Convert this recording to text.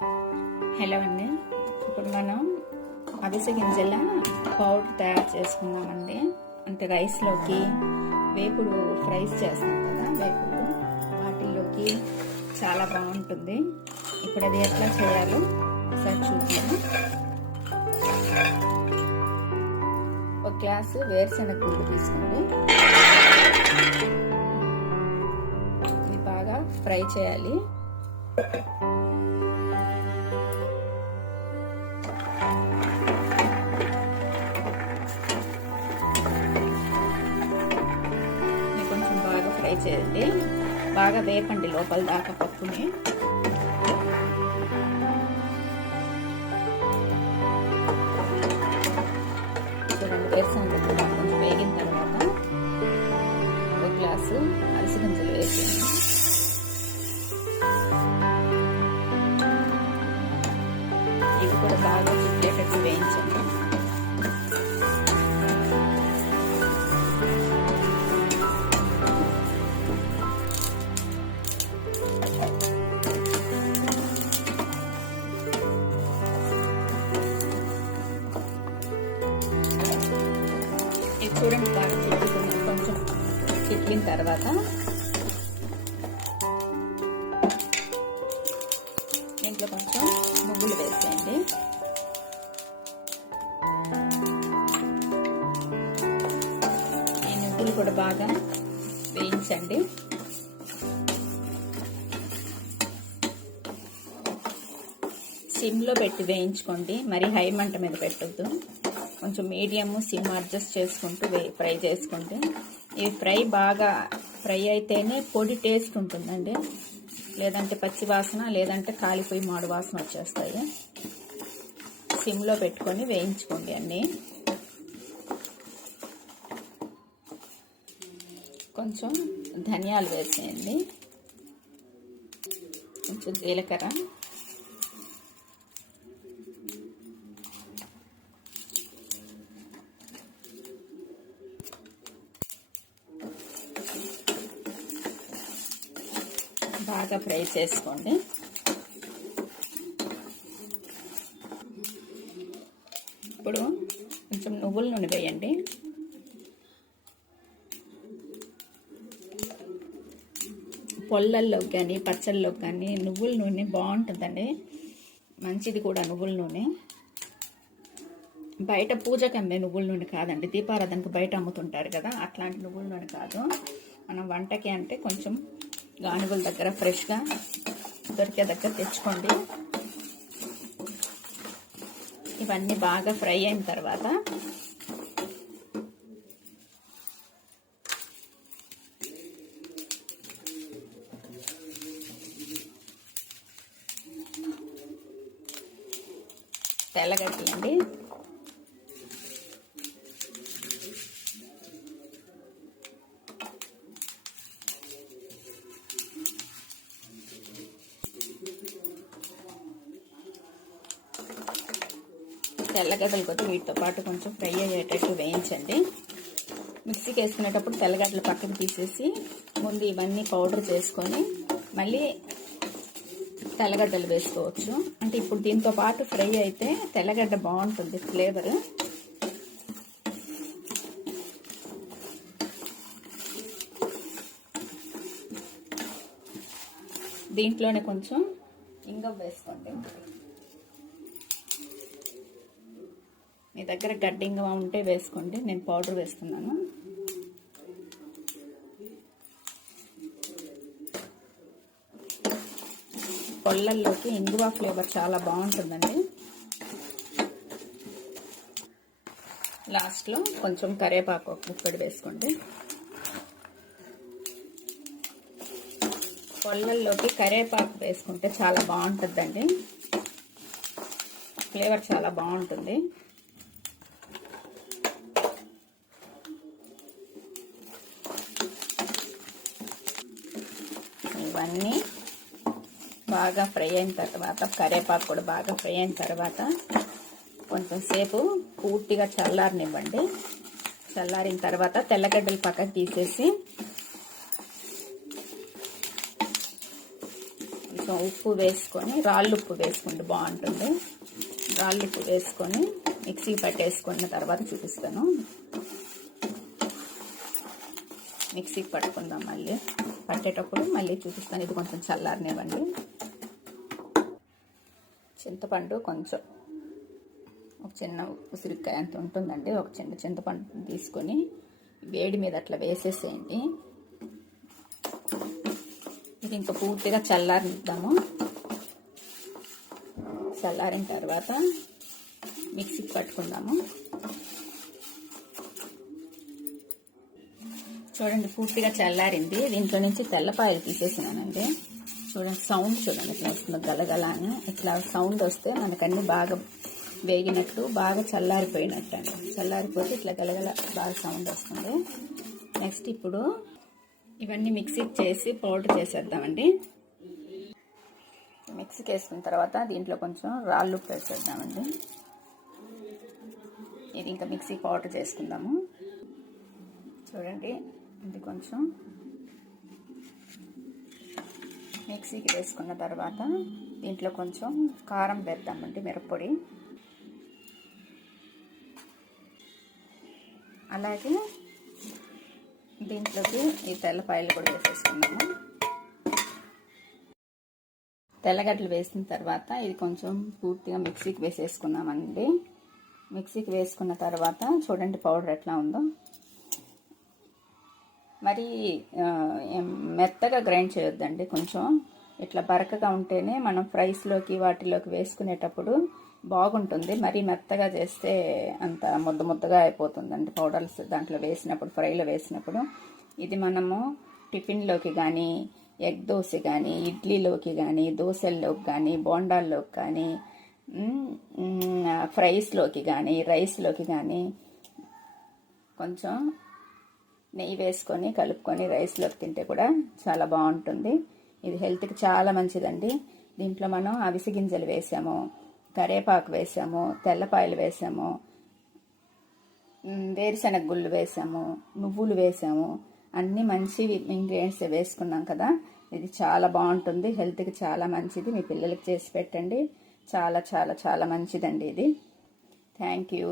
Hello అండి. ఇప్పుడు మనం అవిసె గింజల పౌడర్ తయారు చేసుకుందామండి. అంటే రైస్లోకి వేపుడు ఫ్రైస్ చేస్తాం కదా, వేపుడు వాటిల్లోకి చాలా బాగుంటుంది. ఇప్పుడు అది ఎట్లా చేయాలో ఒకసారి చూద్దాము. ఒక గ్లాసు వేరుశనగ గుళ్ళు తీసుకోండి. ఇది బాగా ఫ్రై చేయాలి. కొంచెం బాగా ఫ్రై చేయండి, బాగా వేపండి లోపల దాకా పప్పుని. చూడండి, వేరుశనగ కూడా కొంచెం వేగిన తర్వాత ఒక గ్లాసు అరిసి గింజలు వేసేయండి. ఇవి కూడా బాగా చిట్లేటట్టు వేయించండి. చూడండి, బాగా చిట్టుకుని కొంచెం చిట్లిన తర్వాత దీంట్లో కొంచెం నువ్వులు వేసేయండి. ఈ నువ్వులు కూడా బాగా వేయించండి. సిమ్లో పెట్టి వేయించుకోండి, మరి హై మంట మీద పెట్టొద్దు. కొంచెం మీడియం సిమ్ అడ్జస్ట్ చేసుకుంటూ ఫ్రై చేసుకుంటే, ఇవి బాగా ఫ్రై అయితేనే పొడి టేస్ట్ ఉంటుందండి. లేదంటే పచ్చి వాసన, లేదంటే కాలిపోయి మాడు వాసన వచ్చేస్తాయి. సిమ్లో పెట్టుకొని వేయించుకోండి అన్నీ. కొంచెం ధనియాలు వేసేయండి, కొంచెం జీలకర్ర, బాగా ఫ్రై చేసుకోండి. ఇప్పుడు కొంచెం నువ్వుల నూనె వేయండి. పొల్లల్లోకి కానీ పచ్చళ్ళలోకి కానీ నువ్వుల నూనె బాగుంటుందండి, మంచిది కూడా నువ్వుల నూనె. బయట పూజకు అమ్మే నువ్వుల నూనె కాదండి, దీపారాధనకు బయట అమ్ముతుంటారు కదా, అట్లాంటి నువ్వుల నూనె కాదు. మనం వంటకి అంటే కొంచెం గానుగుల దగ్గర ఫ్రెష్గా దొరికే దగ్గర తెచ్చుకోండి. ఇవన్నీ బాగా ఫ్రై అయిన తర్వాత తెల్లగడ్డలండి, తెల్లగడ్డలు కొద్ది వీటితో పాటు కొంచెం ఫ్రై అయ్యేటట్టు వేయించండి. మిక్సీకి వేసుకునేటప్పుడు తెల్లగడ్డలు పక్కకు తీసేసి ముందు ఇవన్నీ పౌడర్ చేసుకొని మళ్ళీ తెల్లగడ్డలు వేసుకోవచ్చు. అంటే ఇప్పుడు దీంతో పాటు ఫ్రై అయితే తెల్లగడ్డ బాగుంటుంది ఫ్లేవర్. దీంట్లోనే కొంచెం ఇంగువ వేసుకోండి. మీ దగ్గర గడ్డి ఇంగువ ఉంటే వేసుకోండి, నేను పౌడర్ వేస్తున్నాను. పొల్లల్లోకి ఇంగువ ఫ్లేవర్ చాలా బాగుంటుందండి. లాస్ట్లో కొంచెం కరివేపాకు ముక్కడి వేసుకోండి. పొల్లల్లోకి కరివేపాకు వేసుకుంటే చాలా బాగుంటుందండి, ఫ్లేవర్ చాలా బాగుంటుంది. ఇవన్నీ బాగా ఫ్రై అయిన తర్వాత, కరివేపాకు కూడా బాగా ఫ్రై అయిన తర్వాత కొంచెం సేపు పూర్తిగా చల్లారనివ్వండి. చల్లారిన తర్వాత తెల్లగడ్డలు పక్కకు తీసేసి కొంచెం ఉప్పు వేసుకొని, రాళ్ళు ఉప్పు వేసుకుంటే బాగుంటుంది. రాళ్ళు ఉప్పు వేసుకొని మిక్సీ పట్టేసుకున్న తర్వాత చూపిస్తాను. మిక్సీకి పట్టుకుందాం, మళ్ళీ పట్టేటప్పుడు మళ్ళీ చూపిస్తాను. ఇది కొంచెం చల్లారనివ్వండి. చింతపండు కొంచెం ఒక చిన్న ఉసిరికాయ అంత ఉంటుందండి. ఒక చిన్న చింతపండు తీసుకొని వేడి మీద అట్లా వేసేసేయండి. ఇది ఇంకా పూర్తిగా చల్లారనిద్దాము. చల్లారిన తర్వాత మిక్సీకి పట్టుకుందాము. చూడండి, పూర్తిగా చల్లారింది. దీంట్లో నుంచి తెల్లపాయలు తీసేసినానండి. చూడండి, సౌండ్ చూడండి ఇట్లా వస్తుంది, గలగల అని. ఇట్లా సౌండ్ వస్తే మనకన్నీ బాగా వేగినట్టు, బాగా చల్లారిపోయినట్టు అండి. చల్లారిపోతే ఇట్లా గలగల బాగా సౌండ్ వస్తుంది. నెక్స్ట్ ఇప్పుడు ఇవన్నీ మిక్సీకి చేసి పౌడర్ చేసేద్దామండి. మిక్సీకి వేసుకున్న తర్వాత దీంట్లో కొంచెం రాళ్ళు ఉప్పు వేసేద్దామండి. ఇది ఇంకా మిక్సీ పౌడర్ చేసుకుందాము. చూడండి, ఇది కొంచెం మిక్సీకి వేసుకున్న తర్వాత దీంట్లో కొంచెం కారం వేద్దామండి, మిరప్పొడి. అలాగే దీంట్లోకి ఈ తెల్లపాయలు కూడా వేసేసుకున్నాము. తెల్లగడ్డలు వేసిన తర్వాత ఇది కొంచెం పూర్తిగా మిక్సీకి వేసేసుకున్నామండి. మిక్సీకి వేసుకున్న తర్వాత చూడండి పౌడర్ ఎట్లా ఉందో. మరి మెత్తగా గ్రైండ్ చేయొద్దండి, కొంచెం ఇట్లా బరకగా ఉంటేనే మనం ఫ్రైస్లోకి వాటిలోకి వేసుకునేటప్పుడు బాగుంటుంది. మరి మెత్తగా చేస్తే అంత ముద్దగా అయిపోతుందండి పౌడర్స్ దాంట్లో వేసినప్పుడు, ఫ్రైలో వేసినప్పుడు. ఇది మనము టిఫిన్లోకి కానీ, ఎగ్ దోశ కానీ, ఇడ్లీలోకి కానీ, దోశల్లోకి కానీ, బోండాల్లోకి కానీ, ఫ్రైస్లోకి కానీ, రైస్లోకి కానీ కొంచెం నెయ్యి వేసుకొని కలుపుకొని రైస్లోకి తింటే కూడా చాలా బాగుంటుంది. ఇది హెల్త్కి చాలా మంచిదండి. దీంట్లో మనం అవిసె గింజలు వేసాము, కరేపాకు వేసాము, తెల్లపాయలు వేసాము, వేరుశనగ గుళ్ళు వేసాము, నువ్వులు వేసాము. అన్నీ మంచి ఇంగ్రీడియంట్స్ వేసుకున్నాం కదా. ఇది చాలా బాగుంటుంది, హెల్త్కి చాలా మంచిది. మీ పిల్లలకి చేసి పెట్టండి. చాలా చాలా చాలా మంచిదండి ఇది. Thank you.